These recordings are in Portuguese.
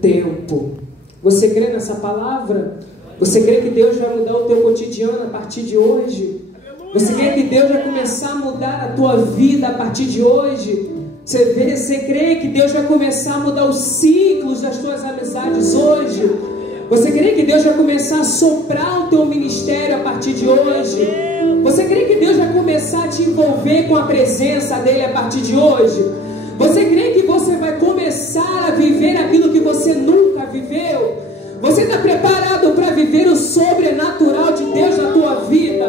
tempo. Você crê nessa palavra? Você crê que Deus vai mudar o teu cotidiano a partir de hoje? Você crê que Deus vai começar a mudar a tua vida a partir de hoje? Você crê que Deus vai começar a mudar os ciclos das tuas amizades hoje? Você crê que Deus vai começar a soprar o teu ministério a partir de hoje? Você crê que Deus vai começar a te envolver com a presença dEle a partir de hoje? Você crê que você vai começar a viver aquilo que você nunca viveu? Você está preparado para viver o sobrenatural de Deus na tua vida?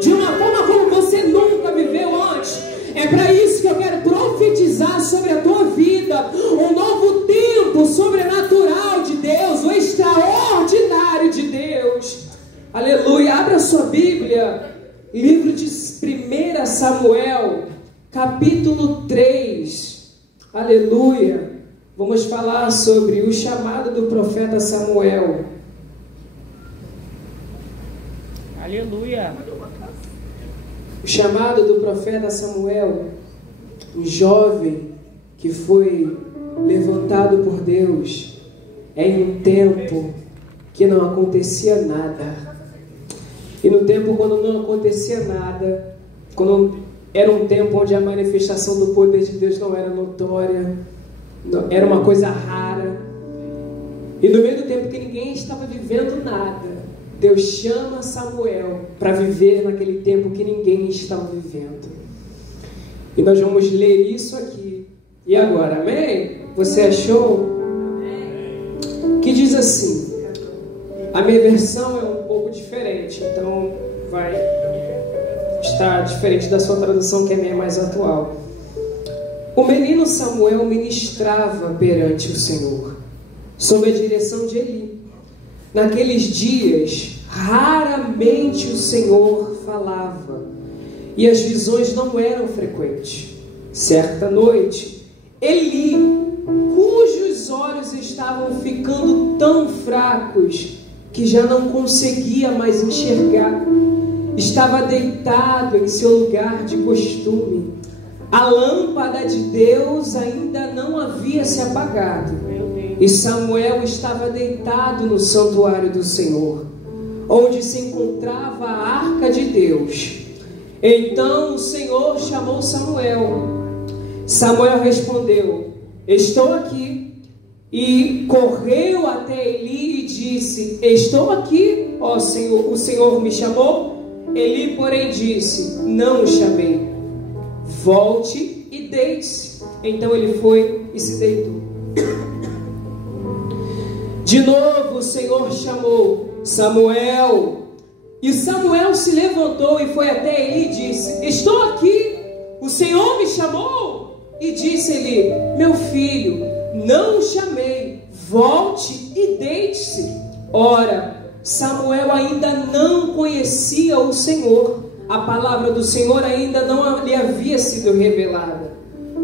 De uma forma como você nunca viveu antes? É para isso que eu quero profetizar sobre a tua vida um novo tempo sobrenatural de Deus, o extraordinário de Deus. Aleluia. Abra sua Bíblia, livro de 1 Samuel, capítulo 3. Aleluia. Vamos falar sobre o chamado do profeta Samuel. Aleluia. O chamado do profeta Samuel, um jovem que foi levantado por Deus em um tempo que não acontecia nada. E no tempo quando não acontecia nada, quando era um tempo onde a manifestação do poder de Deus não era notória, era uma coisa rara, e no meio do tempo que ninguém estava vivendo nada, Deus chama Samuel para viver naquele tempo que ninguém estava vivendo. E nós vamos ler isso aqui. E agora, amém? Você achou? Que diz assim, a minha versão é um pouco diferente, então vai estar diferente da sua tradução, que é a minha mais atual. O menino Samuel ministrava perante o Senhor, sob a direção de Eli. Naqueles dias, raramente o Senhor falava, e as visões não eram frequentes. Certa noite, Eli, cujos olhos estavam ficando tão fracos que já não conseguia mais enxergar, estava deitado em seu lugar de costume. A lâmpada de Deus ainda não havia se apagado, e Samuel estava deitado no santuário do Senhor, onde se encontrava a arca de Deus. Então o Senhor chamou Samuel. Samuel respondeu: estou aqui. E correu até Eli e disse: estou aqui, ó Senhor, o Senhor me chamou? Eli, porém, disse: não o chamei. Volte e deite-se. Então ele foi e se deitou. De novo o Senhor chamou: Samuel. E Samuel se levantou e foi até Eli e disse: estou aqui, o Senhor me chamou? E disse Eli: meu filho, não o chamei, volte e deite-se. Ora, Samuel ainda não conhecia o Senhor, a palavra do Senhor ainda não lhe havia sido revelada.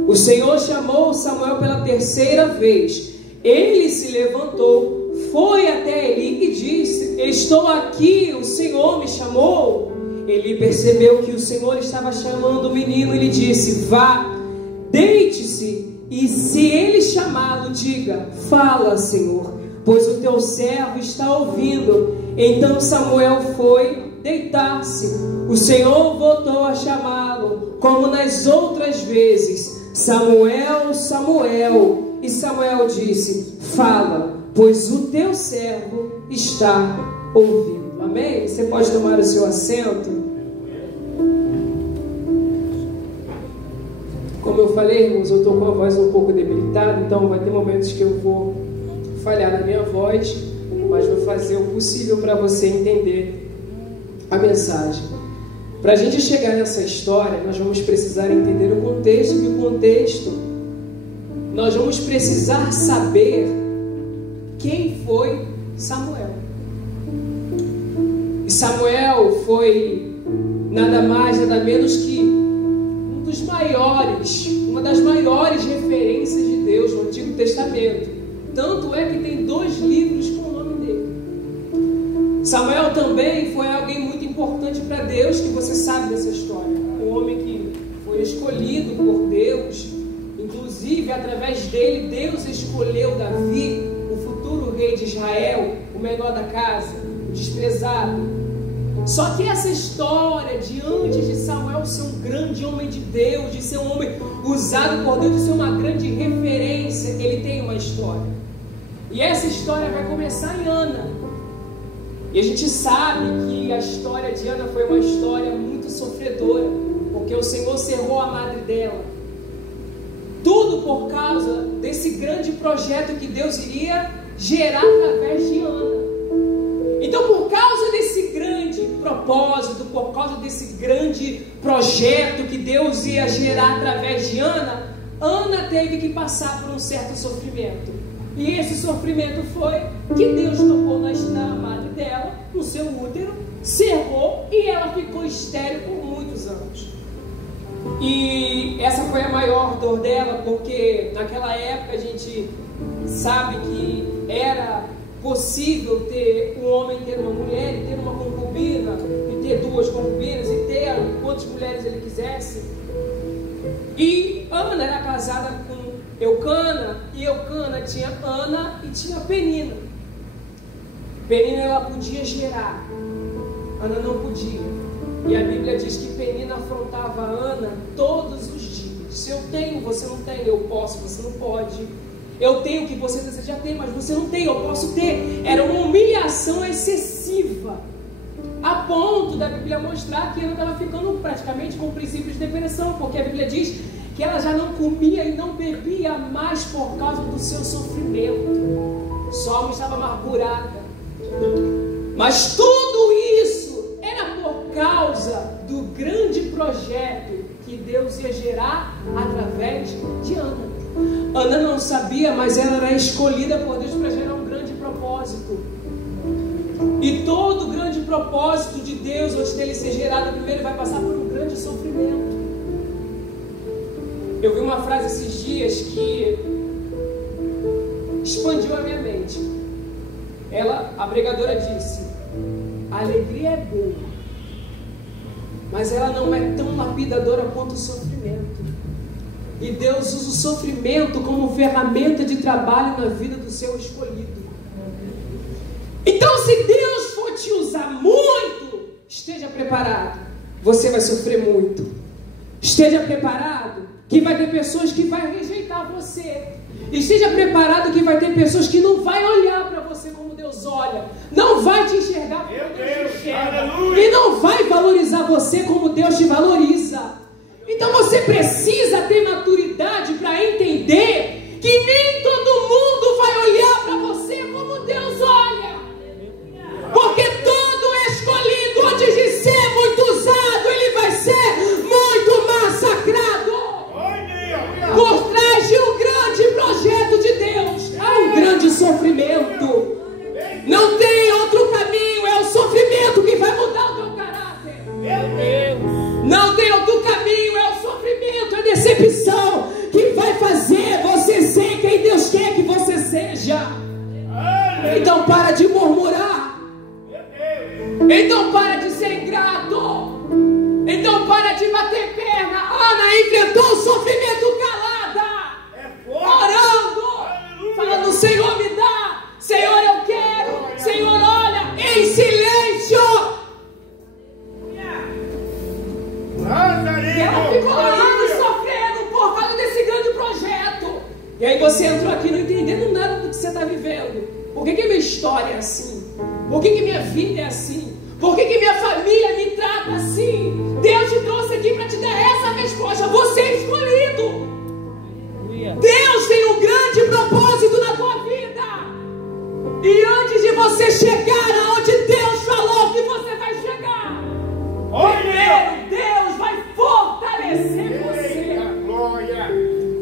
O Senhor chamou Samuel pela terceira vez. Ele se levantou, foi até Eli e disse: estou aqui, o Senhor me chamou? Eli percebeu que o Senhor estava chamando o menino e lhe disse: vá, deite-se, e se ele chamá-lo, diga: fala, Senhor, pois o teu servo está ouvindo. Então Samuel foi deitar-se. O Senhor voltou a chamá-lo, como nas outras vezes: Samuel, Samuel. E Samuel disse: fala, pois o teu servo está ouvindo. Amém? Você pode tomar o seu assento. Como eu falei, irmãos, eu estou com a voz um pouco debilitada, então vai ter momentos que eu vou falhar na minha voz, mas vou fazer o possível para você entender a mensagem. Para a gente chegar nessa história, nós vamos precisar entender o contexto, e o contexto, nós vamos precisar saber quem foi Samuel. E Samuel foi nada mais, nada menos que uma das maiores referências de Deus no Antigo Testamento. Tanto é que tem 2 livros com o nome dele. Samuel também foi alguém muito importante para Deus, que você sabe dessa história. Um homem que foi escolhido por Deus. Inclusive, através dele, Deus escolheu Davi, o Israel, o menor da casa, o desprezado. Só que essa história de antes de Samuel ser um grande homem de Deus, de ser um homem usado por Deus, de ser uma grande referência, ele tem uma história. E essa história vai começar em Ana. E a gente sabe que a história de Ana foi uma história muito sofredora, porque o Senhor cerrou a madre dela. Tudo por causa desse grande projeto que Deus iria gerar através de Ana. Então, por causa desse grande propósito, por causa desse grande projeto que Deus ia gerar através de Ana, Ana teve que passar por um certo sofrimento. E esse sofrimento foi que Deus tocou na madre dela, no seu útero, cerrou e ela ficou estéril por muitos anos. E essa foi a maior dor dela, porque naquela época a gente sabe que era possível ter um homem ter uma mulher e ter uma concubina, e ter duas concubinas, e ter quantas mulheres ele quisesse. E Ana era casada com Eucana, e Eucana tinha Ana e tinha Penina. Penina ela podia gerar, Ana não podia. E a Bíblia diz que Penina afrontava Ana todos os dias. Se eu tenho, você não tem. Eu posso, você não pode. Eu tenho o que você deseja ter, mas você não tem, eu posso ter. Era uma humilhação excessiva, a ponto da Bíblia mostrar que ela estava ficando praticamente com princípios de depressão, porque a Bíblia diz que ela já não comia e não bebia mais por causa do seu sofrimento. Sua alma estava amargurada. Mas tudo isso era por causa do grande projeto que Deus ia gerar através de Ana. Ana não sabia, mas ela era escolhida por Deus para gerar um grande propósito. E todo grande propósito de Deus, antes dele ser gerado, primeiro vai passar por um grande sofrimento. Eu vi uma frase esses dias que expandiu a minha mente. A pregadora disse: a alegria é boa, mas ela não é tão lapidadora quanto o sofrimento. E Deus usa o sofrimento como ferramenta de trabalho na vida do seu escolhido. Então, se Deus for te usar muito, esteja preparado. Você vai sofrer muito. Esteja preparado que vai ter pessoas que vão rejeitar você. Esteja preparado que vai ter pessoas que não vai olhar para você como Deus olha. Não vai te enxergar como Deus te enxerga. E não vai valorizar você como Deus te valoriza. Então você precisa ter maturidade para entender que nem todo mundo vai olhar para você como Deus olha. Porque todo escolhido antes de ser muito usado, ele vai ser muito massacrado. Por trás de um grande projeto de Deus há um grande sofrimento. Não tem outro caminho, é o sofrimento que vai mudar o teu caráter. Não tem outro caminho, é o sofrimento, é a decepção que vai fazer você ser quem Deus quer que você seja. Então para de murmurar. Então para de ser ingrato. Então para de bater perna. Ana enfrentou o sofrimento calada, orando, falando: Senhor, me dá, Senhor, eu quero, Senhor, olha, em silêncio. E ela ficou orando, sofrendo por causa desse grande projeto. E aí você entrou aqui não entendendo nada do que você está vivendo. Por que minha história é assim? Por que minha vida é assim? Por que minha família me trata assim? Deus te trouxe aqui para te dar essa resposta. Você é escolhido. Deus tem um grande propósito na tua vida. E antes de você chegar aonde Deus falou que você vai chegar, primeiro Deus vai fortalecer você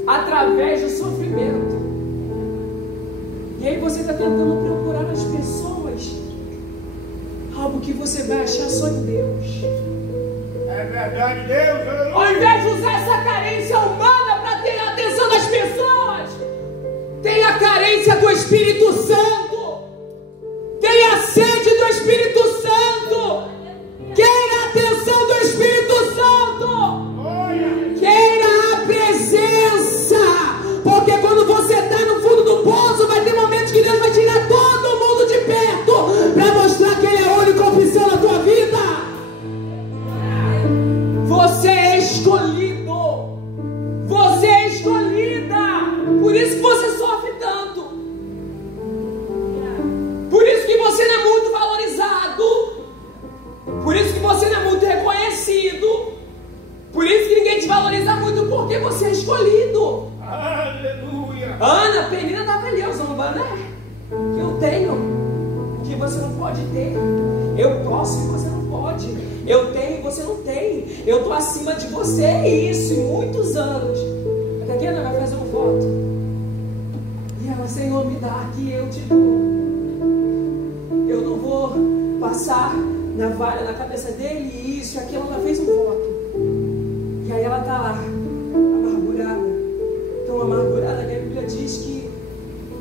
através do sofrimento. E aí você está tentando procurar nas pessoas algo que você vai achar só em Deus. É verdade, Deus. Ao invés de usar essa carência humana para ter a atenção das pessoas, tenha a carência do Espírito Santo. Tenha a sede do Espírito Santo. Queira a atenção do Espírito Santo. Queira a presença. Porque quando você está no fundo do poço, vai ter momentos que Deus vai tirar todo mundo que eu tenho, que você não pode ter. Eu posso e você não pode. Eu tenho e você não tem. Eu estou acima de você, e isso em muitos anos. A Tatiana vai fazer um voto. E ela, Senhor, me dá que eu te dou. Eu não vou passar na vara na cabeça dele, e isso e aquilo. Ela fez um voto. E aí ela está lá, amargurada. Tão amargurada que a Bíblia diz que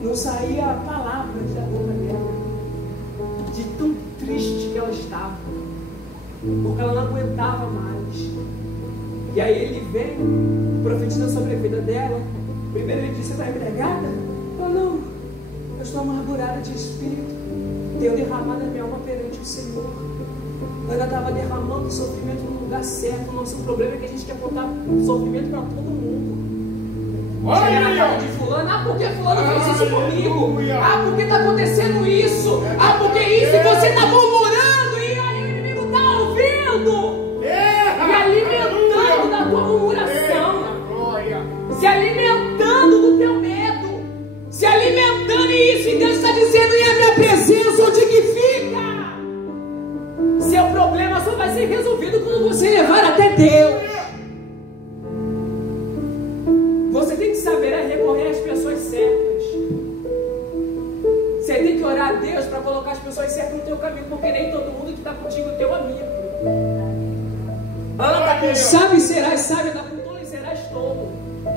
não saía palavras da boca dela, de tão triste que ela estava, porque ela não aguentava mais. E aí ele vem, profetiza sobre a vida dela. Primeiro ele disse: você está embriagada? Ela: não, eu estou amargurada de espírito, tenho derramado a minha alma perante o Senhor. Ela estava derramando sofrimento no lugar certo. O nosso problema é que a gente quer botar sofrimento para todo mundo. Chega na casa de fulano: ah, porque fulano fez isso comigo? Ah, porque está acontecendo isso? Ah, porque isso? E você está murmurando, e aí o inimigo está ouvindo e alimentando da tua murmuração, se alimentando do teu medo, se alimentando isso. E Deus está dizendo: e a minha presença, onde que fica? Seu problema só vai ser resolvido quando você levar até Deus. Você tem que saber recorrer às pessoas certas. Você tem que orar a Deus para colocar as pessoas certas no teu caminho, porque nem todo mundo que está contigo é teu amigo. Anda com sábio e serás sábio, anda com tolo e serás tolo.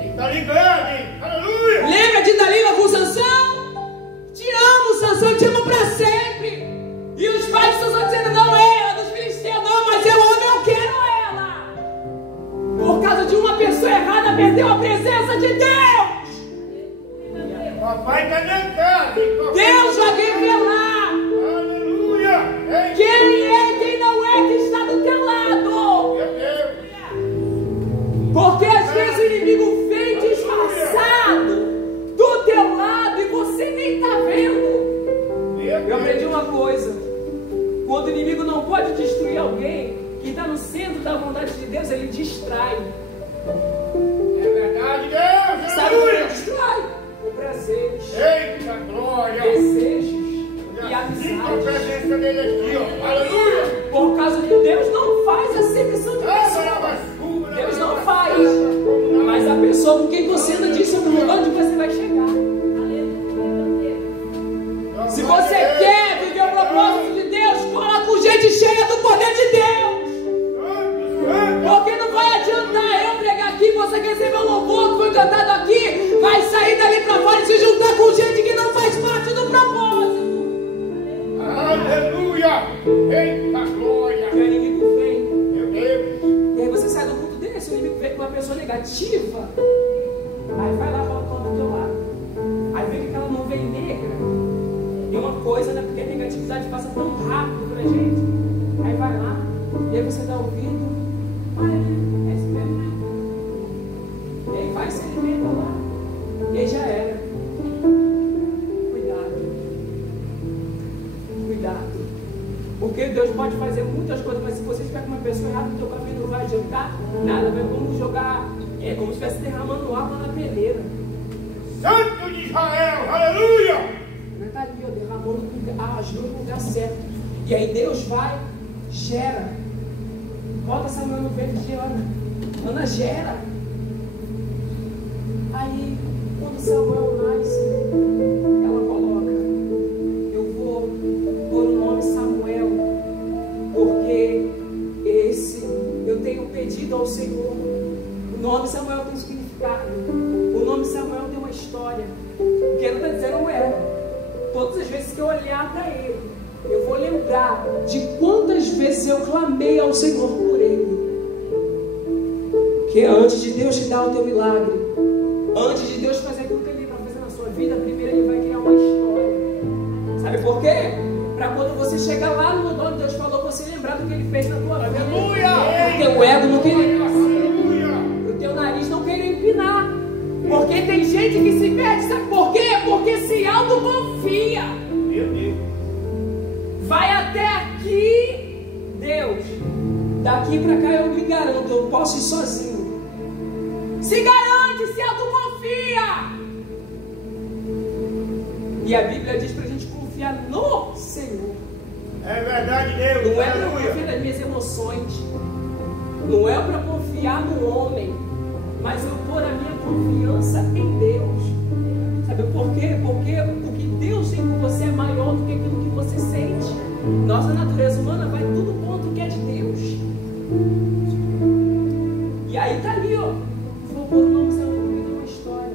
Está ligado, hein? Aleluia! Lembra de Dalila com Sansão? Te amo, Sansão, te amo para sempre. E os pais de Sansão dizendo: não, ela dos filisteus, não, mas eu amo, eu quero ela. Por causa de uma pessoa errada, perdeu a presença de Deus. Papai está ligado, hein? Deus vai revelar. Aleluia! Quem é e quem não é que está do teu lado. Meu Deus! Porque às vezes o inimigo vem disfarçado do teu lado e você nem está vendo. Eu aprendi uma coisa: quando o inimigo não pode destruir alguém que está no centro da vontade de Deus, ele distrai. É verdade, Deus! Sabe o que ele Aleluia! distrai? Com prazeres, Eita glória! desejos e Sinta a amizades. presença dele aqui, ó. Aleluia! Por causa de Deus não faz acepção de pessoas. Deus não faz. Mas a pessoa com quem você anda diz sobre o lugar onde você vai chegar. Se você quer viver o propósito de Deus, cola com gente cheia do poder de Deus. Porque não vai adiantar eu pregar aqui, você receber o louvor que foi cantado aqui, vai sair dali pra fora e se juntar com gente que não faz parte do propósito. Aleluia! Eita glória! E o inimigo vem. Meu Deus! E aí você sai do culto desse, o inimigo vem com uma pessoa negativa. Aí vai lá e fala do teu lado. Aí vê que aquela nuvem negra. E uma coisa, né? Porque a negatividade passa tão rápido pra gente. Aí vai lá, e aí você está ouvindo: ah, é isso mesmo, né? E aí vai, se alimenta lá. E aí já era. Cuidado. Cuidado. Porque Deus pode fazer muitas coisas, mas se você estiver com uma pessoa errada, o teu caminho não vai adiantar nada. Vai como jogar, como se estivesse derramando água na peneira. Santo de Israel! Aleluia! Está ali, ó, derramando ajuda no lugar certo. E aí Deus vai, gera. Bota Samuel no peito de Ana. Ana gera. Aí, quando Samuel nasce, ela coloca: eu vou pôr o nome Samuel, porque eu tenho pedido ao Senhor. O nome Samuel tem significado. O nome Samuel tem uma história. O que ele está dizendo é: todas as vezes que eu olhar para ele, eu vou lembrar de quantas vezes eu clamei ao Senhor por ele. Que antes de Deus te dar o teu milagre, antes de Deus fazer aquilo que ele vai fazer na sua vida, primeiro ele vai criar uma história. Sabe por quê? Para quando você chegar lá no lugar onde Deus falou, você lembrar do que ele fez na tua vida. Aleluia! O teu ego não querer, Aleluia! o teu nariz não querer empinar. Porque tem gente que se perde, sabe por quê? Porque se autoconfia. Meu Deus! Vai até aqui, Deus. Daqui para cá eu me garanto, eu posso ir sozinho. Se garante, se autoconfia. E a Bíblia diz para a gente confiar no Senhor. É verdade, Deus. Não é para confiar nas minhas emoções. Não é para confiar no homem. Mas eu pôr a minha confiança em Deus. Sabe por quê? Porque o que Deus tem por você é maior do que aquilo que você sente. Nossa natureza humana vai tudo contra o que é de Deus. E aí tá ali, ó. Por um nome, você não criou uma história.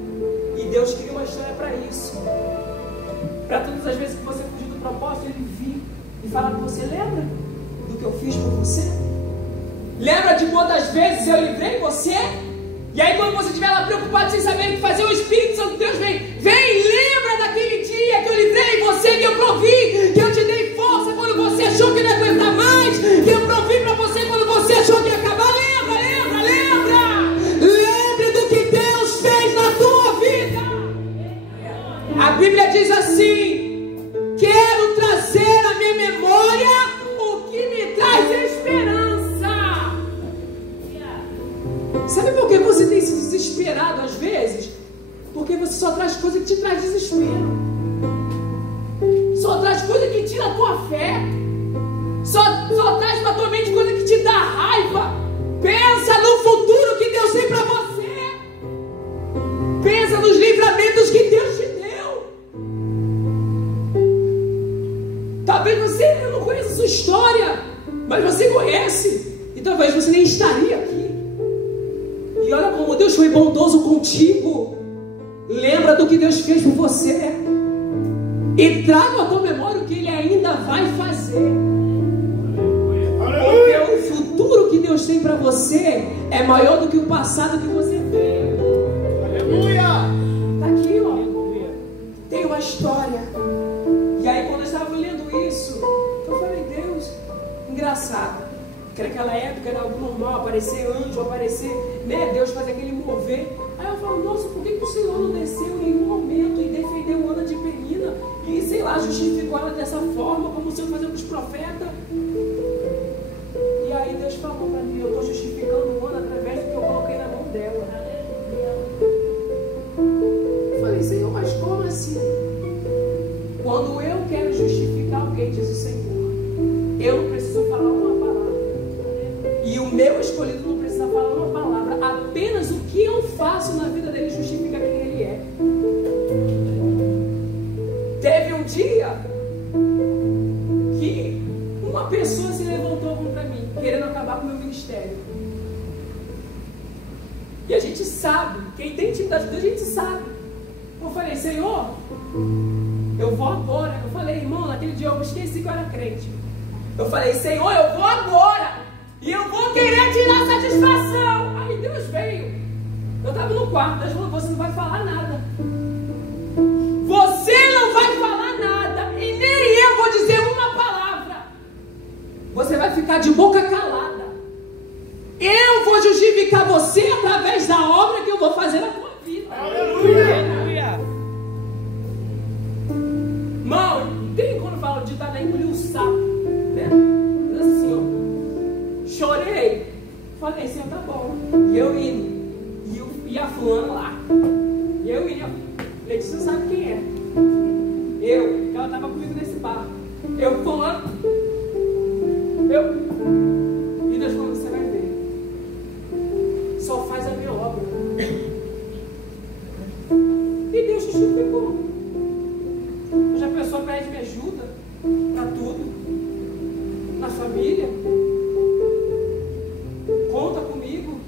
E Deus cria uma história para isso. Para todas as vezes que você fugiu do propósito, Ele vir e falar com você: lembra do que eu fiz por você? Lembra de quantas vezes eu livrei você? E aí quando você estiver lá preocupado sem saber o que fazer, o Espírito Santo de Deus vem, lembra daquele dia que eu livrei você, que eu provi, que eu te dei força quando você achou que não ia aguentar mais, que eu provi para você quando você achou que ia acabar. Lembre do que Deus fez na tua vida. A Bíblia diz assim: quero trazer à minha memória o que me traz esperança. Sabe por que você tem se desesperado às vezes? Porque você só traz coisa que te traz desespero. Só traz coisa que tira a tua fé. Só traz pra tua mente coisa que te dá raiva. Pensa no futuro que Deus tem pra você. Pensa nos livramentos que Deus te deu. Talvez você não conheça a sua história, mas você conhece. E talvez você nem estaria aqui. E olha como Deus foi bondoso contigo. Lembra do que Deus fez por você. E traga à tua memória o que Ele ainda vai fazer. Porque o futuro que Deus tem para você é maior do que o passado que você veio. Aleluia! Está aqui, ó. Tem uma história. E aí quando eu estava lendo isso, eu falei: Deus, engraçado. Que naquela época era algo normal, aparecer anjo, aparecer, né, Deus fazer aquele mover. Aí eu falo: nossa, por que o Senhor não desceu em nenhum momento e defendeu Ana de Penina e, sei lá, justificou ela dessa forma, como o Senhor fazia com os profetas? E aí Deus falou para mim: eu estou justificando Ana através do que eu coloquei na mão dela. Eu falei: Senhor, mas como assim? Quando eu quero justificar alguém, diz o Senhor, eu não preciso falar uma palavra. E o meu escolhido não precisa falar uma palavra. Apenas o que eu faço na vida dele justifica quem ele é. Teve um dia que uma pessoa se levantou contra mim, querendo acabar com o meu ministério. E a gente sabe, quem tem intimidade de Deus, a gente sabe. Eu falei: Senhor, eu vou agora. Eu falei: irmão, naquele dia eu esqueci que eu era crente. Eu falei: Senhor, eu vou agora. E eu vou querer tirar satisfação. Aí Deus veio. Eu estava no quarto. Deus falou: você não vai falar nada. Você não vai falar nada. E nem eu vou dizer uma palavra. Você vai ficar de boca calada. Eu vou justificar você através da obra que eu vou fazer na tua vida. Aleluia! Irmão, tem quando fala de estar engolindo o sapo, né? Assim, ó. Chorei. Falei: Senhor, tá bom. E eu indo. E a fulana lá. E eu ia. Letícia sabe quem é. Ela estava comigo nesse bar. Eu fulano. E Deus falou: você vai ver. Só faz a minha obra. E Deus justificou. Hoje a pessoa pede me ajuda para tudo. Na família. Conta comigo.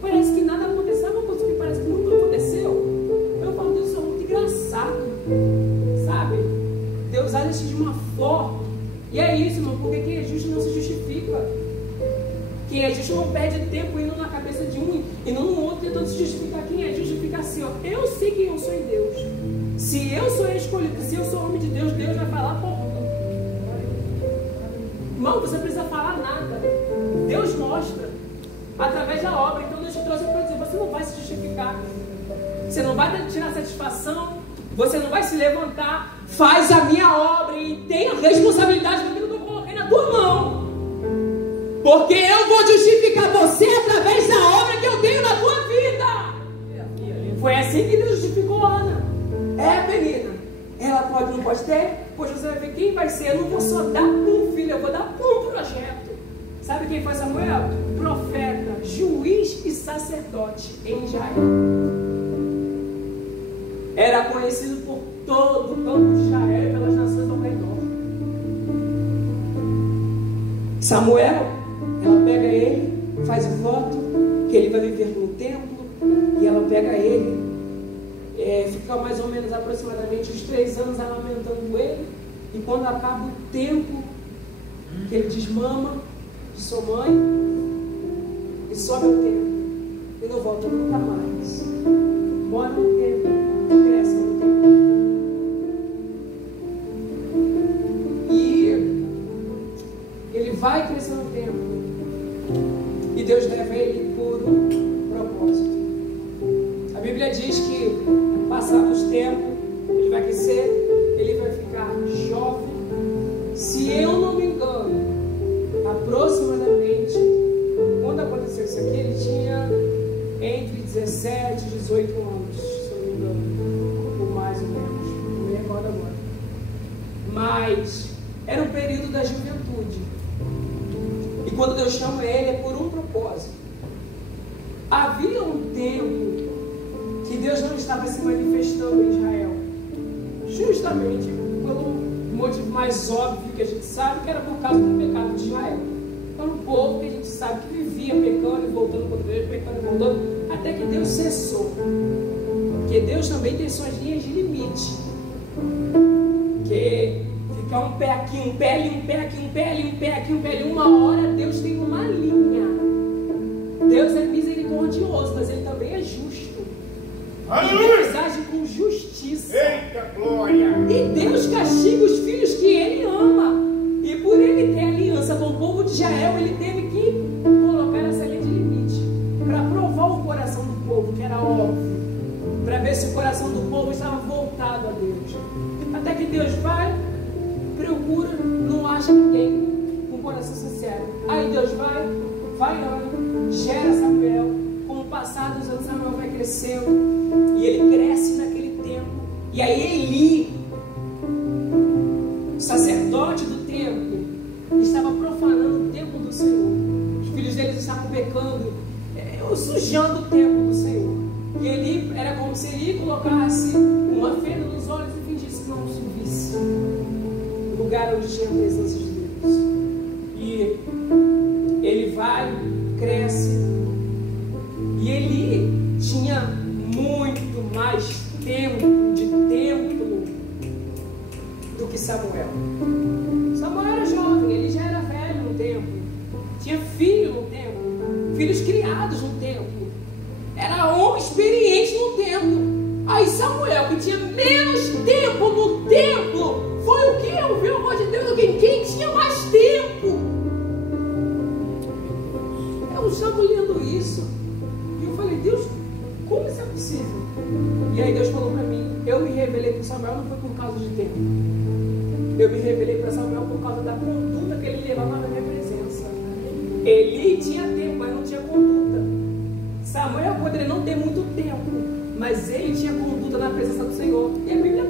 Parece que nada aconteceu. Uma coisa que parece que nunca aconteceu. Eu falo: Deus, isso é muito engraçado. Sabe? Deus age de uma forma. E é isso, irmão. Porque quem é justo não se justifica. Quem é justo não perde tempo indo na cabeça de um e não no outro tentando se justificar. Quem é justo fica assim, ó: eu sei quem eu sou em Deus. Se eu sou escolhido, se eu sou homem de Deus, Deus vai falar por mim. Irmão, você não precisa falar nada. Deus mostra através da obra. Então Deus te trouxe para dizer: você não vai se justificar. Você não vai tirar satisfação. Você não vai se levantar. Faz a minha obra e tenha responsabilidade daquilo que eu coloquei na tua mão. Porque eu vou justificar você através da obra que eu tenho na tua vida. Foi assim que Deus justificou Ana. É, Penina. É Ela pode, não pode ter? Pois você vai ver quem vai ser. Eu não vou só dar um filho, eu vou dar um projeto. Sabe quem foi Samuel? Profeta, juiz e sacerdote em Israel. Era conhecido por todo o campo de Israel e pelas nações ao redor. Samuel, ela pega ele, faz o voto que ele vai viver no templo, e ela pega ele, fica mais ou menos aproximadamente uns 3 anos amamentando ele, e quando acaba o tempo que ele desmama de sua mãe, e sobe ao templo, e não volta nunca mais. Mora no templo, cresce no templo. E ele vai crescer no templo. E Deus leva ele por um propósito. A Bíblia diz que, passados os tempos, ele vai crescer, ele vai ficar jovem. Se eu não me engano, aproximadamente, quando aconteceu isso aqui, ele tinha entre 17 e 18 anos, se eu não me engano, ou mais ou menos, não me recordo agora. Mas era um período da juventude. E quando Deus chama ele, é por um propósito. Havia um tempo que Deus não estava se manifestando em Israel, justamente pelo motivo mais óbvio que a gente sabe, que era por causa do pecado de Israel. Era um povo que a gente sabe que vivia pecando e voltando contra Deus, pecando e voltando, até que Deus cessou. Porque Deus também tem suas linhas de limite. Que ficar um pé aqui, um pé ali, um pé aqui, um pé ali, um pé aqui, um pé ali. Uma hora Deus tem uma linha. Deus é misericordioso, mas Ele também é justo. Aleluia! E Deus age com justiça. Eita glória! E Deus castiga os filhos que Ele ama. E por Ele ter aliança com o povo de Israel, Ele teve que colocar essa linha de limite para provar o coração do povo, que era óbvio, para ver se o coração do povo estava voltado a Deus. Até que Deus vai, procura, não acha ninguém com o coração sincero. Aí Deus vai orando, gera Samuel. Com o passar dos anos, Samuel vai crescendo e ele cresce naquele tempo. E aí Eli, o sacerdote do templo, estava profanando o templo do Senhor. Os filhos deles estavam pecando, sujando o templo do Senhor. E Eli era como se ele colocasse uma fenda nos olhos e fingisse que não se visse o lugar onde tinha a presença de Deus. E ele vai, cresce, e Eli tinha muito mais tempo de templo do que Samuel. Samuel era jovem, ele já era velho no templo, tinha filho no templo, filhos criados no templo, era homem experiente no templo. Aí Samuel, que tinha menos tempo no templo, foi o que? Ouviu a voz de Deus? Quem tinha mais tempo? Eu estava lendo isso e eu falei, Deus, como isso é possível? E aí Deus falou para mim, eu me revelei para Samuel não foi por causa de tempo, eu me revelei para Samuel por causa da conduta que ele levava na minha presença. Eli tinha tempo, mas não tinha conduta. Samuel poderia não ter muito tempo, mas ele tinha conduta na presença do Senhor. E a Bíblia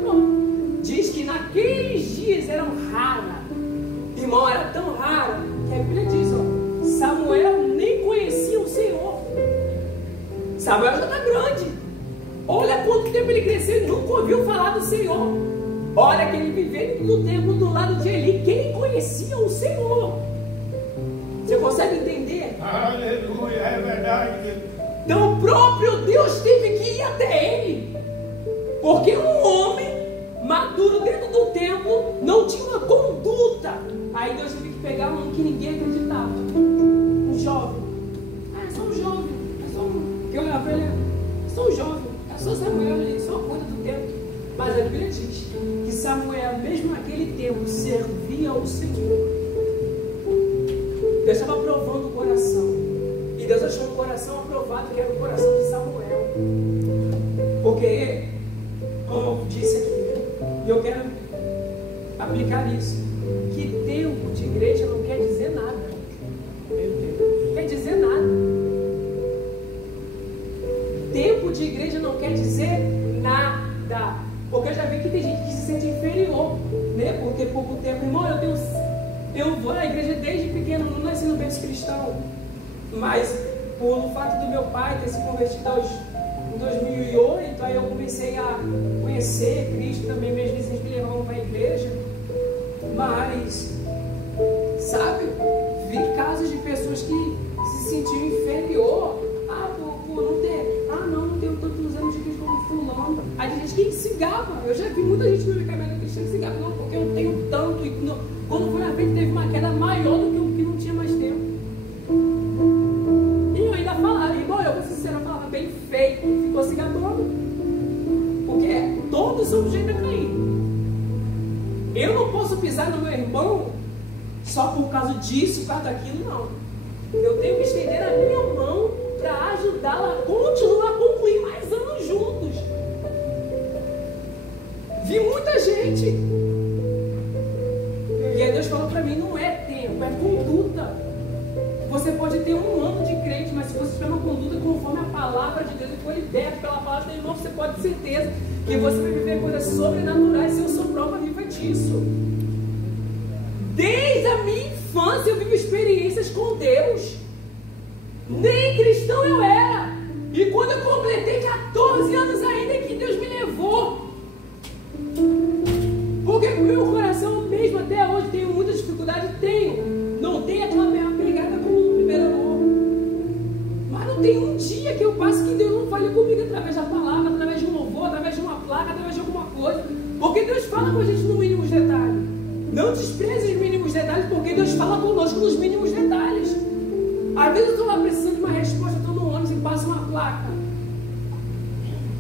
diz que naqueles dias eram raras. Irmão, era tão rara que a Bíblia diz, Samuel nem conhecia o Senhor. Samuel já está grande. Olha quanto tempo ele cresceu e nunca ouviu falar do Senhor. Olha que ele viveu no tempo do lado de Eli. Quem conhecia o Senhor? Você consegue entender? Aleluia, é verdade. Então o próprio Deus teve que ir até ele. Porque um homem maduro dentro do templo não tinha uma conduta. Aí Deus teve que pegar um que ninguém acreditava. Um jovem. É só um jovem. É só um. Que olha pra ele, é só um jovem. É só Samuel, ele só cuida do templo. Mas a Bíblia diz que Samuel, mesmo naquele tempo, servia ao Senhor. Deus estava provando o coração. E Deus achou um coração aprovado, que era o coração de Samuel. Porque, como eu disse aqui, e eu quero aplicar isso, que tempo de igreja não quer dizer nada. Não quer dizer nada. Tempo de igreja não quer dizer nada. Porque eu já vi que tem gente que se sente inferior, né? Porque pouco tempo, irmão, eu vou à igreja desde pequeno, não nasci no berço cristão, mas por fato do meu pai ter se convertido em 2008, aí eu comecei a conhecer Cristo também, meus vizinhos me levavam para a igreja, mas, sabe, vi casos de pessoas que se sentiam inferior, por não ter, não tenho tantos anos de Cristo como fulano. Aí tem gente que se gaba, eu já vi muita gente no meu caminho cristão que se gaba, não, porque eu não tenho tanto, e não, quando foi na frente teve uma queda maior do que o que não tinha mais tempo. E eu ainda falava, irmão, eu vou ser sincero, eu falava bem feito, ficou se gabando, porque todos somos sujeito a cair. Eu não posso pisar no meu irmão só por causa disso, por causa daquilo, não. Eu tenho que estender a minha mão para ajudá-la a continuar a concluir mais anos juntos. Vi muita gente. E aí Deus falou para mim, não é tempo, é conduta. Você pode ter um ano de crente, mas se você tiver uma conduta conforme a palavra de Deus e for liberto pela palavra de Deus, você pode ter certeza que você vai viver coisas sobrenaturais e eu sou prova viva disso. Desde a minha infância eu vivo experiências com Deus. Nem cristão eu era. E quando eu completei 14 anos ainda é que Deus me levou. Porque o meu coração mesmo até hoje tenho muita dificuldade, não tenho aquela mesma pegada como no primeiro amor. Mas não tem um dia que eu passo que Deus não fale comigo através da palavra, através de um louvor, através de uma placa, através de alguma coisa. Porque Deus fala com a gente nos mínimos detalhes. Não despreze os mínimos detalhes, porque Deus fala conosco nos mínimos detalhes. Às vezes eu estou lá precisando de uma resposta, estou no ônibus e passo uma placa.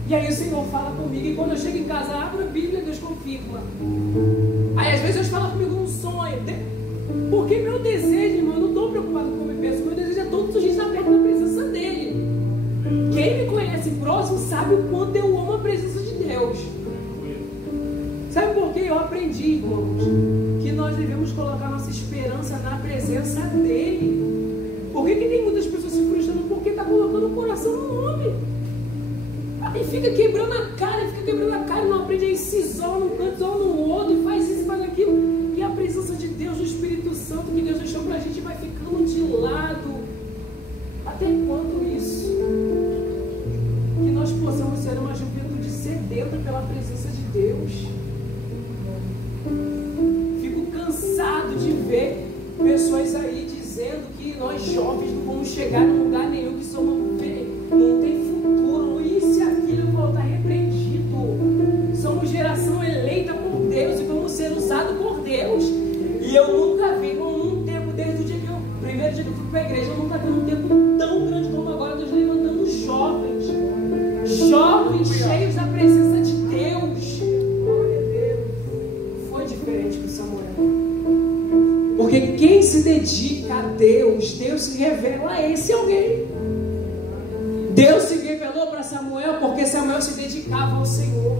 E aí o Senhor fala comigo, e quando eu chego em casa, abro a Bíblia e Deus confirma. Aí às vezes Deus fala comigo num sonho. Porque meu desejo, irmão, eu não estou preocupado com o meu peso, meu desejo é todos os dias estar perto da presença dEle. Quem me conhece próximo sabe o quanto eu amo a presença de Deus. Sabe por quê? Eu aprendi, irmãos, que nós devemos colocar nossa esperança na presença dEle. Por que tem muitas pessoas se frustrando? Porque está colocando o coração no homem. Aí fica quebrando a cara, e não aprende a ir se isola num canto, isola no outro, e faz isso, faz aquilo. E a presença de Deus, do Espírito Santo, que Deus deixou para a gente, vai ficando de lado. Até quando isso? Que nós possamos ser uma juventude sedenta pela presença de Deus. Fico cansado de ver pessoas aí dizendo que nós jovens não vamos chegar em lugar nenhum, que somos não tem futuro, isso e aquilo, eu vou estar repreendido. Somos geração eleita por Deus e vamos ser usados por Deus. E eu nunca vi num tempo, desde o dia que primeiro dia que eu fui para a igreja, eu nunca vi um tempo tão grande como agora, Deus levantando jovens cheios da presença de Deus. Foi diferente com Samuel. Porque quem se dedica a Deus, Deus se revela a esse alguém. Deus se revelou para Samuel porque Samuel se dedicava ao Senhor.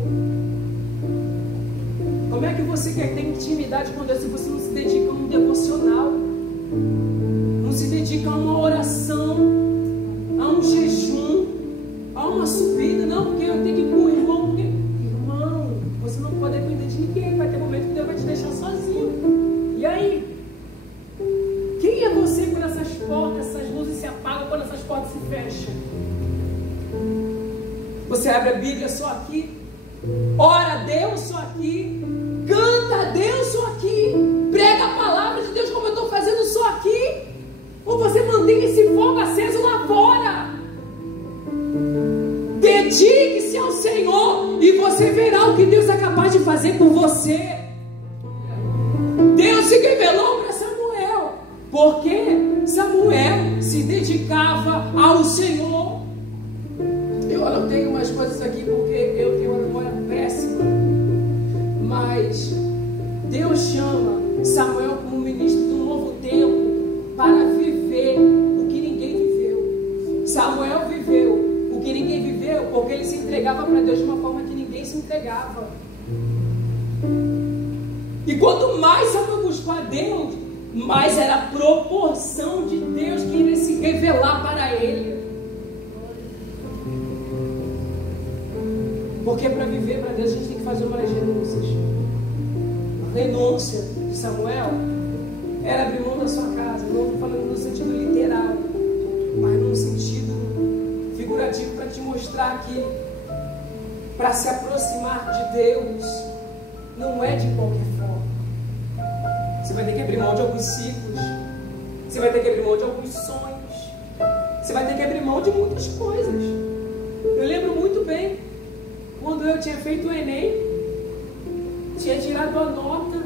Como é que você quer ter intimidade com Deus se você não se dedica a um devocional? Não se dedica a uma oração, a um jejum, a uma subida? Não, porque eu tenho que ir com o irmão. Porque... Irmão, você não pode depender de ninguém. Vai ter momento que Deus vai te deixar sozinho. E aí? Quem é você quando essas portas, essas luzes se apagam, quando essas portas se fecham? Você abre a Bíblia só aqui, ora a Deus só aqui, canta a Deus só aqui, prega a palavra de Deus como eu estou fazendo só aqui, ou você mantém esse fogo aceso lá fora? Dedique-se ao Senhor e você verá o que Deus é capaz de fazer por você. Deus se revelou para Samuel, porque Samuel se dedicava ao Senhor. Eu anotei umas coisas aqui porque eu tenho uma memória péssima, mas Deus chama Samuel como ministro do novo tempo para viver o que ninguém viveu. Samuel viveu o que ninguém viveu porque ele se entregava para Deus de uma forma que ninguém se entregava. E quanto mais Samuel buscou a Deus, mais era a proporção de Deus que iria se revelar para ele. Porque para viver para Deus a gente tem que fazer umas renúncias. renúncia de Samuel era abrir mão da sua casa. Não estou falando no sentido literal, mas no sentido figurativo, para te mostrar que para se aproximar de Deus não é de qualquer forma. Você vai ter que abrir mão de alguns ciclos, você vai ter que abrir mão de alguns sonhos, você vai ter que abrir mão de muitas coisas. Eu lembro muito bem quando eu tinha feito o Enem, tinha tirado a nota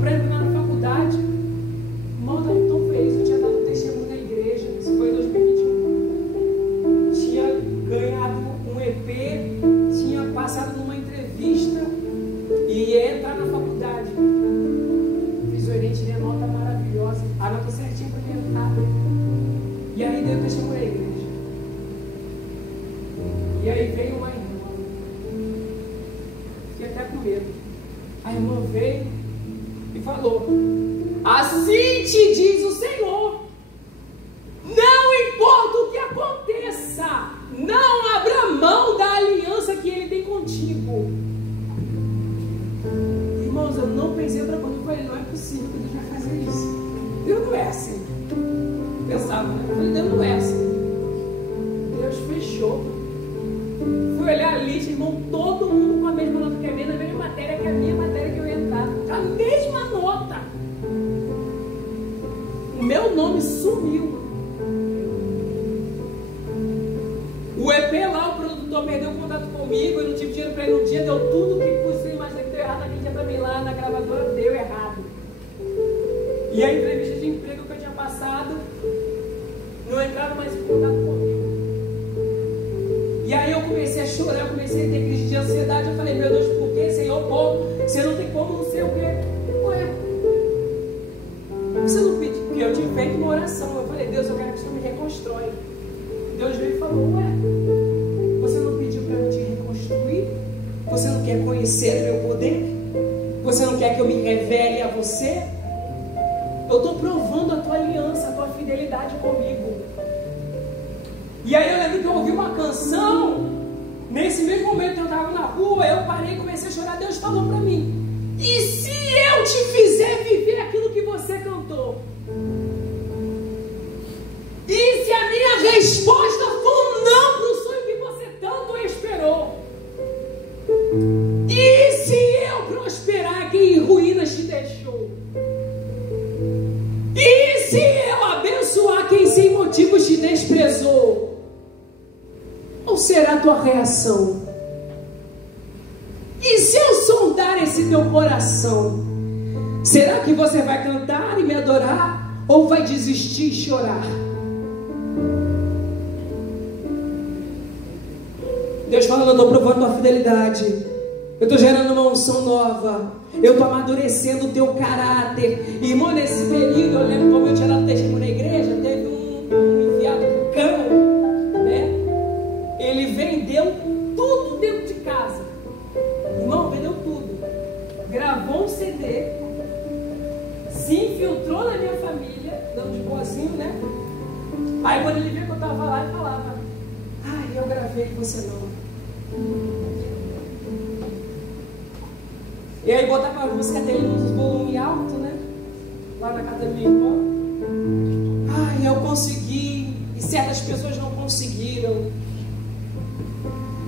para entrar na faculdade. Irmão, eu estava tão feliz, eu tinha dado testemunho na igreja, isso foi em 2021. Tinha ganhado um EP, tinha passado numa entrevista e ia entrar na faculdade. Fiz o Enem, tirei a nota maravilhosa, a nota certinha para mim entrar. E aí dei o testemunho na igreja. E aí veio uma irmã, fiquei até com medo. A irmã veio e falou: assim te diz o Senhor, não importa o que aconteça, não abra mão da aliança que Ele tem contigo. Irmãos, eu não pensei outra coisa. Eu falei: não é possível que Deus vai fazer isso. Deus não é assim. Pensava, né? Eu falei: Deus não é assim. Deus fechou. Fui olhar a lista, irmão, todo mundo com a mesma nota que a minha, na mesma matéria que a minha matéria que eu ia entrar, com a mesma nota. O meu nome sumiu. O EP lá, o produtor perdeu o contato comigo, eu não tive dinheiro para ir no dia, deu tudo que possível, mas deu errado naquele dia também lá na gravadora, deu errado. E a entrevista de emprego que eu tinha passado, não entraram mais em contato comigo. E aí eu comecei a chorar, eu comecei a ter crise de ansiedade. Eu falei: meu Deus, por que, Senhor? Pô, você não tem como, não sei o quê. Ué, você não pediu? Porque eu tinha feito uma oração. Eu falei: Deus, eu quero que o Senhor me reconstrói. Deus veio e falou: ué, você não pediu para eu te reconstruir? Você não quer conhecer o meu poder? Você não quer que eu me revele a você? Eu estou provando a tua aliança, a tua fidelidade comigo. E aí eu lembro que eu ouvi uma canção. Nesse mesmo momento eu estava na rua, eu parei e comecei a chorar. Deus falou para mim: e se eu te fizer viver aquilo que você cantou? E se a minha resposta for não para o sonho que você tanto esperou? E se eu prosperar quem em ruínas te deixou? E se eu abençoar quem sem motivos te desprezou? Qual será a tua reação? E se eu sondar esse teu coração? Será que você vai cantar e me adorar? Ou vai desistir e chorar? Deus falando: eu estou provando a tua fidelidade. Eu estou gerando uma unção nova. Eu estou amadurecendo o teu caráter. Irmão, nesse período, eu lembro como eu tinha dado testemunho na igreja. Teve um enviado do cão, né? Ele vendeu tudo dentro de casa. Irmão, vendeu tudo. Gravou um CD. Se infiltrou na minha família, dando de boazinho, né? Aí quando ele viu que eu estava lá, ele falava: ai, eu gravei com você não. E aí botava a música dele nos volume alto, né? Lá na casa da minha irmã. Ai, eu consegui. E certas pessoas não conseguiram.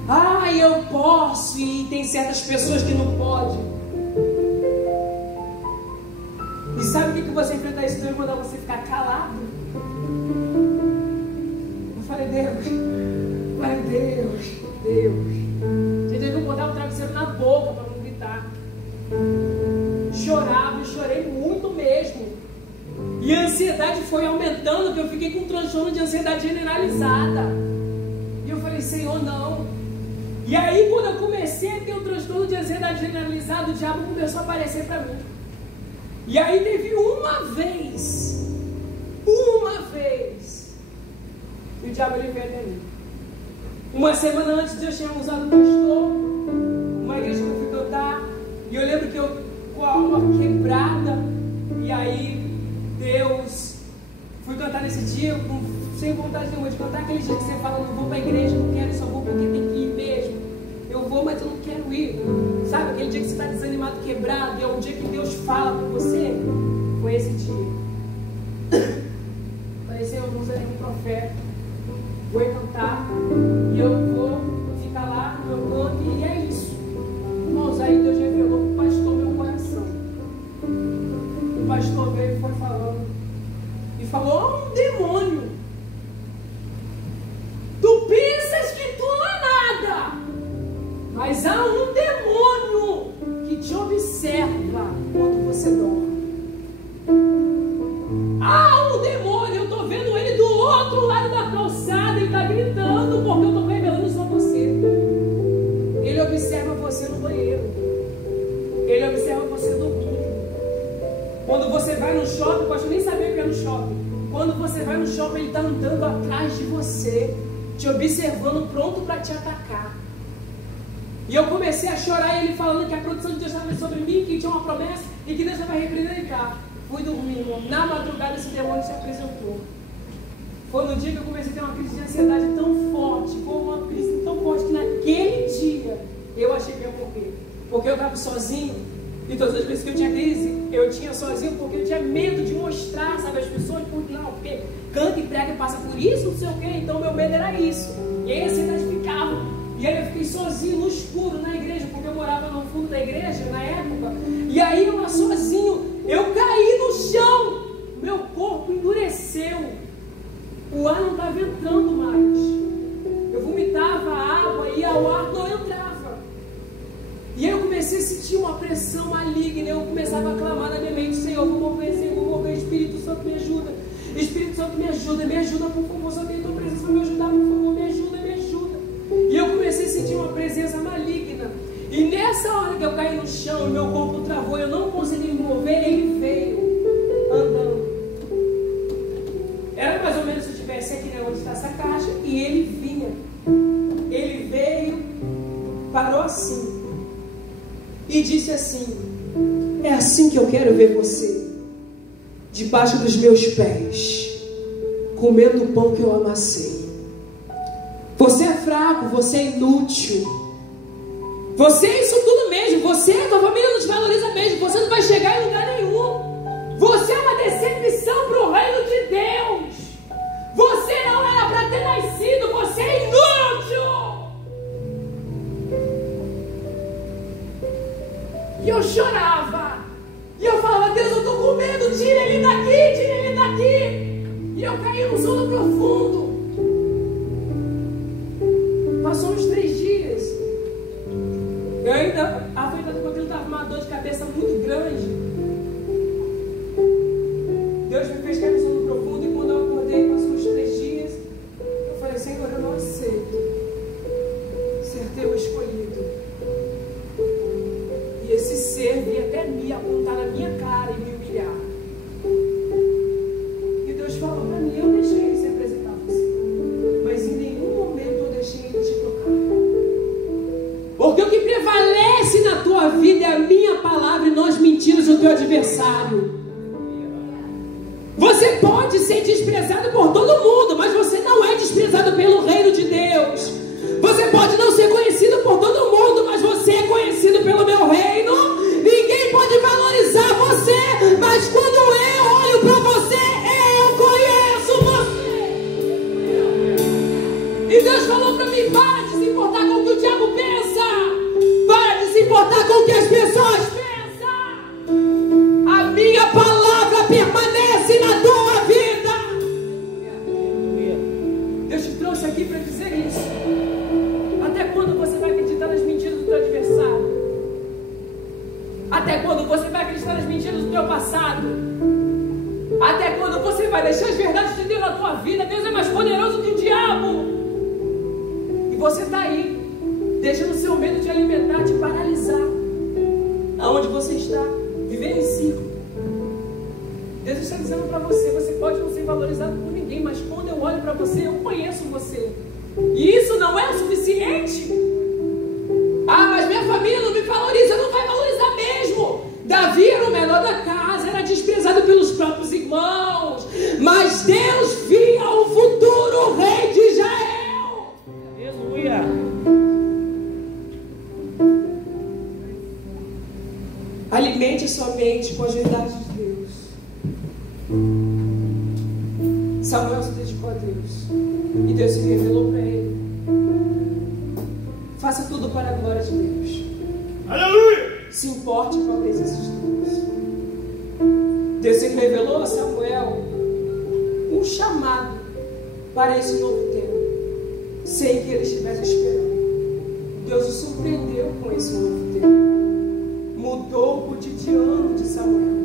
Ai, eu posso. E tem certas pessoas que não podem. E sabe o que você enfrenta isso? Deus mandar você ficar calado. Eu falei: Deus. Você teve que botar o travesseiro na boca para não gritar. Chorava, chorei muito mesmo. E a ansiedade foi aumentando, que eu fiquei com um transtorno de ansiedade generalizada. E eu falei: Senhor, não. E aí quando eu comecei a ter um transtorno de ansiedade generalizada, o diabo começou a aparecer para mim. E aí teve uma vez, e o diabo ele veio até mim. Uma semana antes Deus tinha usado o pastor, uma igreja que eu fui cantar, e eu lembro que eu com a alma quebrada, e aí Deus, fui cantar nesse dia, sem vontade nenhuma de cantar, aquele dia que você fala: não vou para a igreja, não quero, só vou porque tem que ir mesmo. Eu vou, mas eu não quero ir. Sabe aquele dia que você está desanimado, quebrado, e é um dia que Deus fala com você? Foi esse dia. Falei, Senhor, eu não usarei um profeta, vou cantar, e eu vou ficar lá no meu canto, e é isso. Irmãos, aí Deus revelou para o pastor meu coração. O pastor veio e foi falando, e falou, há um demônio. Tu pensas que tu não é nada, mas há um demônio que te observa quando você dorme. Há um demônio, eu estou vendo ele do outro lado da calçada e está gritando porque eu estou revelando só você. Ele observa você no banheiro, ele observa você dormindo. Quando você vai no shopping, pode nem saber o que é no shopping. Quando você vai no shopping, ele está andando atrás de você, te observando, pronto para te atacar. E eu comecei a chorar, ele falando que a produção de Deus estava sobre mim, que tinha uma promessa e que Deus estava representar. Fui dormir, irmão. Na madrugada esse demônio se apresentou. Foi no dia que eu comecei a ter uma crise de ansiedade tão forte, foi uma crise tão forte que naquele dia eu achei que ia morrer. Porque eu estava sozinho, e todas as vezes que eu tinha crise, eu tinha sozinho porque eu tinha medo de mostrar, sabe, as pessoas, porque não, porque canta e prega e passa por isso, não sei o quê, então meu medo era isso. E aí a ansiedade ficava. E aí eu fiquei sozinho no escuro na igreja, porque eu morava no fundo da igreja na época. E aí eu lá sozinho, eu caí no chão, meu corpo endureceu, o ar não estava entrando mais. Eu vomitava água e o ar não entrava. E aí eu comecei a sentir uma pressão maligna. Eu começava a clamar na minha mente, Senhor, vou morrer, Senhor, vou morrer, Espírito Santo me ajuda. Espírito Santo me ajuda, por favor, só tem tua presença para me ajudar, por favor, me ajuda. E eu comecei a sentir uma presença maligna. E nessa hora que eu caí no chão, meu corpo travou, eu não consegui me mover, ele veio andando. Era mais ou menos se eu estivesse aqui, né, onde está essa caixa, e ele vinha. Ele veio, parou assim, e disse assim, é assim que eu quero ver você, debaixo dos meus pés, comendo o pão que eu amassei. Você é fraco, você é inútil. Você é isso tudo mesmo. Você, tua família não te valoriza mesmo. Você não vai chegar em lugar nenhum. Você é uma decepção para o reino de Deus. Você não era para ter nascido. Você é inútil. E eu chorava. E eu falava, Deus, eu estou com medo. Tira ele daqui, tira ele daqui. E eu caí num sono profundo. Passou uns 3 dias. Eu ainda, a frente do cabelo estava uma dor de cabeça muito grande. Deus me fez cair no sono profundo. E quando eu acordei, passou uns 3 dias. Eu falei, Senhor, eu não aceito ser teu escolhido. E esse ser veio até me apontar na minha cara e me humilhar. E Deus falou para mim, eu deixei ele se apresentar a você, mas em nenhum momento eu deixei ele te tocar. Porque o que prevalece na tua vida é a minha palavra e não as mentiras do teu adversário. Você pode ser desprezado por todo mundo, mas você não é desprezado pelo reino de Deus. Você pode não ser conhecido por todo mundo, mas você é conhecido pelo meu reino. Ninguém pode valorizar você, mas quando eu olho para você, eu conheço você. E Deus falou para mim, para de se importar com o que o diabo pensa. Para de se importar com o que as pessoas pensam. A minha palavra permanece na tua vida. Deus te trouxe aqui para dizer isso. Até quando você vai acreditar nas mentiras do teu adversário? Até quando você vai acreditar nas mentiras do teu passado? Até quando você vai deixar as verdades de Deus na tua vida? Deus é mais poderoso que o diabo. E você está aí, deixando o seu medo te alimentar, te paralisar. Aonde você está? Vivendo em ciclo. Deus está dizendo para você, você pode não ser valorizado por ninguém, mas quando eu olho para você, eu conheço você. E isso não é o suficiente. Ah, mas minha família não me valoriza. Não vai valorizar mesmo. Davi era o menor da casa, era desprezado pelos próprios irmãos, mas Deus via o futuro rei de Israel. Aleluia. mente com as verdades de Deus. Samuel se dedicou a Deus e Deus se revelou para ele. Faça tudo para a glória de Deus. Aleluia! Se importe com a presença de Deus. Deus se revelou a Samuel um chamado para esse novo tempo, sem que ele estivesse esperando. Deus o surpreendeu com esse novo tempo. Mudou o cotidiano de Samuel.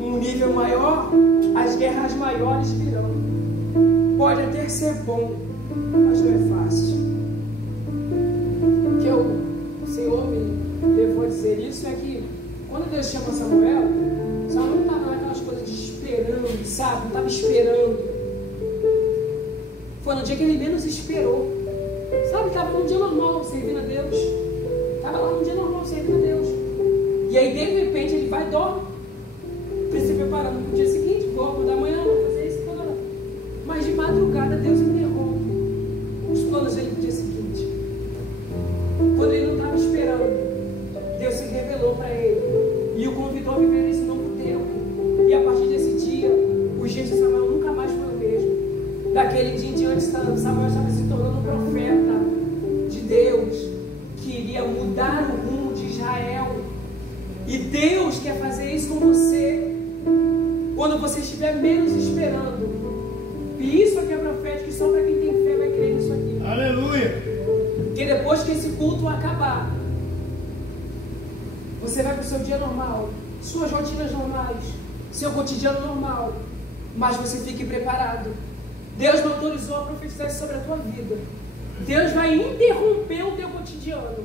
Um nível maior, as guerras maiores virão. Pode até ser bom, mas não é fácil. O que o Senhor me levou a dizer isso é que quando Deus chama Samuel não estava naquelas coisas de esperando, sabe? Não estava esperando. Foi no dia que ele menos esperou. Sabe, estava num dia normal servindo a Deus. Estava lá num dia normal servindo a Deus. E aí, de repente, ele vai e dorme. Se preparando para o dia seguinte. Vou acordar amanhã, vou fazer isso toda hora. Mas de madrugada, Deus interrompe os planos dele para o dia seguinte. Quando ele não estava esperando, Deus se revelou para ele e o convidou a viver nesse novo tempo. E a partir desse dia, os dias de Samuel nunca mais foram o mesmo. Daquele dia em diante, Samuel estava se tornando um profeta de Deus, que iria mudar o rumo de Israel. E Deus quer fazer isso com você quando você estiver menos esperando. E isso aqui é profético, e só para quem tem fé vai crer nisso aqui. Aleluia! Porque depois que esse culto acabar, você vai para o seu dia normal, suas rotinas normais, seu cotidiano normal. Mas você fique preparado. Deus me autorizou a profetizar sobre a tua vida. Deus vai interromper o teu cotidiano,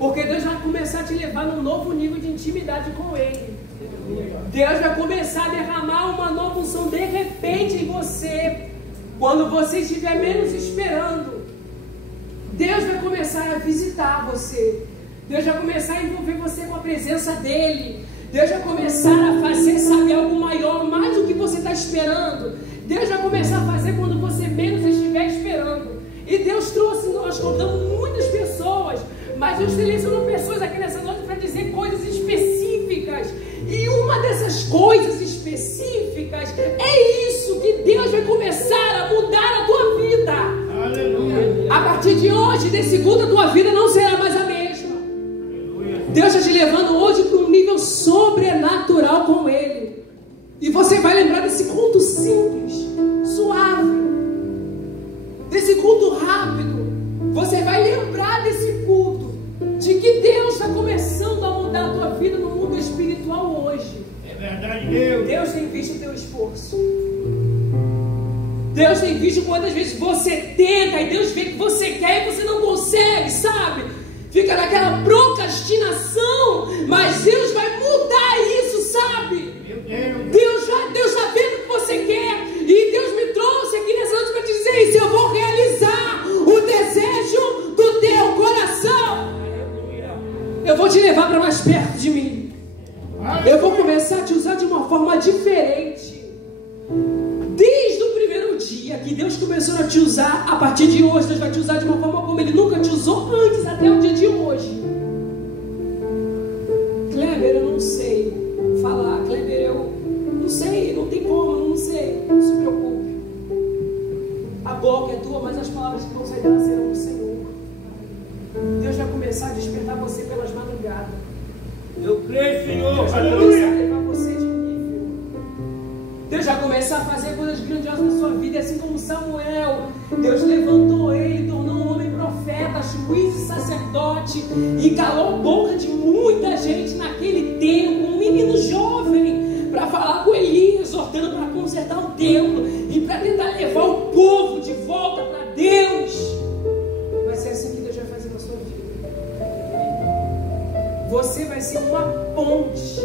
porque Deus vai começar a te levar num novo nível de intimidade com Ele. Deus vai começar a derramar uma nova unção de repente em você, quando você estiver menos esperando. Deus vai começar a visitar você. Deus vai começar a envolver você com a presença dEle. Deus vai começar a fazer, sabe, algo maior, mais do que você está esperando. Deus vai começar a fazer quando você menos estiver esperando. E Deus trouxe, nós contamos muitas pessoas, mas Deus selecionou pessoas aqui nessa noite para dizer coisas específicas. E uma dessas coisas específicas é isso, que Deus vai começar a mudar a tua vida. Aleluia! A partir de hoje, desse culto, a tua vida não será mais a mesma. Aleluia! Deus está te levando hoje para um nível sobrenatural com Ele. E você vai lembrar desse culto simples, suave, desse culto rápido. Você vai lembrar desse culto, de que Deus está começando a mudar a tua vida no mundo espiritual hoje. É verdade, Deus. Deus tem visto o teu esforço. Deus tem visto quantas vezes você tenta e Deus vê que você quer e você não consegue, sabe? Fica naquela procrastinação, mas Deus vai mudar isso, sabe? Deus está vendo o que você quer. E Deus me trouxe aqui nessa noite para te dizer isso. Eu vou realizar o desejo do teu coração. Eu vou te levar para mais perto de mim. Eu vou começar a te usar de uma forma diferente. Desde o primeiro dia que Deus começou a te usar, a partir de hoje Deus vai te usar de uma forma como Ele nunca te usou antes, até o dia de hoje. Kleber, eu não sei falar. Kleber, eu não sei, não tem como, não sei. Não se preocupe. A boca é tua, mas as palavras que vão sair dela serão do Senhor. Deus vai começar a despertar você pelas madrugadas. Eu creio, Senhor. Deus vai começar a Aleluia! levar você de nível. Deus vai começar a fazer coisas grandiosas na sua vida, assim como Samuel. Deus levantou ele, tornou um homem profeta, juiz e sacerdote, e calou a boca de muita gente naquele tempo. Um menino jovem, para falar com Elias, exortando para consertar o templo e para tentar levar o povo de volta para Deus. Vai ser assim que Deus vai fazer na sua vida. Você vai ser uma ponte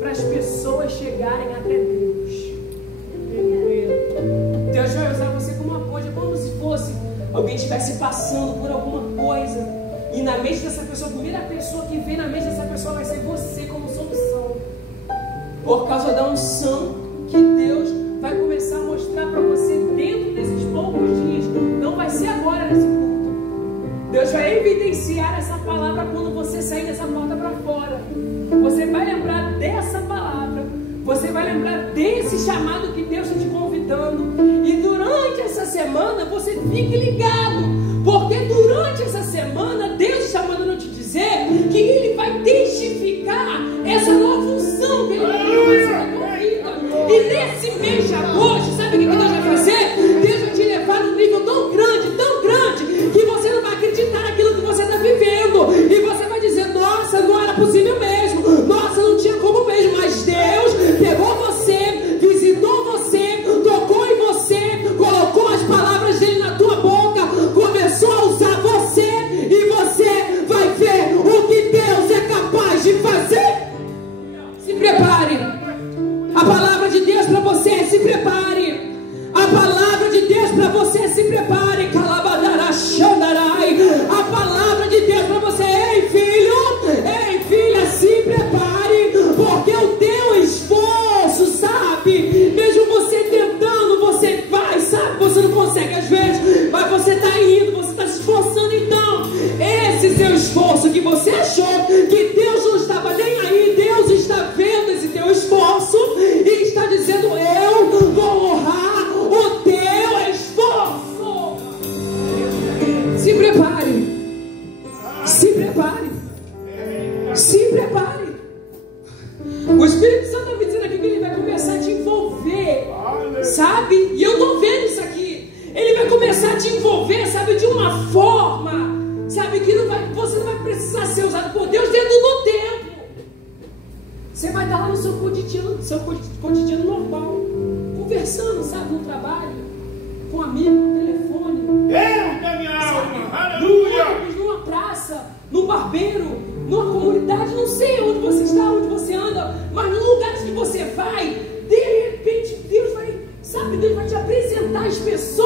para as pessoas chegarem até Deus. Deus vai usar você como uma ponte. É como se fosse alguém estivesse passando por alguma coisa, e na mente dessa pessoa, a primeira pessoa que vem na mente dessa pessoa vai ser você como solução, por causa da unção que Deus vai começar a mostrar para você dentro desses poucos dias. Não vai ser agora nesse culto. Deus Deus vai evidenciar essa palavra quando você sair dessa porta para fora. Você vai lembrar dessa palavra. Você vai lembrar desse chamado que Deus está te convidando. E durante essa semana você fique ligado. Porque durante essa semana Deus está mandando te dizer que Ele vai testificar essa nova unção que Ele tem na tua vida. E nesse mês de agosto, sabe o que Deus vai fazer? Deus vai te levar num nível tão grande, que você não vai acreditar naquilo que você está vivendo. E você vai dizer, nossa, não era possível mesmo. Nossa, não tinha como mesmo. Mas Deus pegou você, visitou você, tocou em você, colocou as palavras dele na tua boca, começou a usar você, e você vai ver o que Deus é capaz de fazer. Se prepare. A palavra de Deus para você, se prepare. A palavra de Deus para você, se prepare. A palavra de Deus para você, ei filho, ei filha, se prepare, porque o teu esforço, sabe, mesmo você tentando, você vai, sabe, você não consegue às vezes, mas você está indo, você está se esforçando. Então, esse seu esforço que você achou que Deus não estava nem aí, Deus está vendo esse teu esforço e está dizendo, eu vou honrar o teu esforço. Se prepare. Se prepare. Se prepare. O Espírito Santo está me dizendo aqui que ele vai começar a te envolver, sabe? E eu estou vendo isso aqui. Ele vai começar a te envolver, sabe? De uma forma, sabe? Que você não vai precisar ser usado por Deus dentro do tempo. Você vai estar lá no seu cotidiano normal, conversando, sabe? No trabalho, com um amigo, no telefone. Deus da minha alma, aleluia! Numa praça, num barbeiro, numa comunidade, não sei onde você está, onde você anda, mas no lugar que você vai, de repente Deus vai, sabe, Deus vai te apresentar as pessoas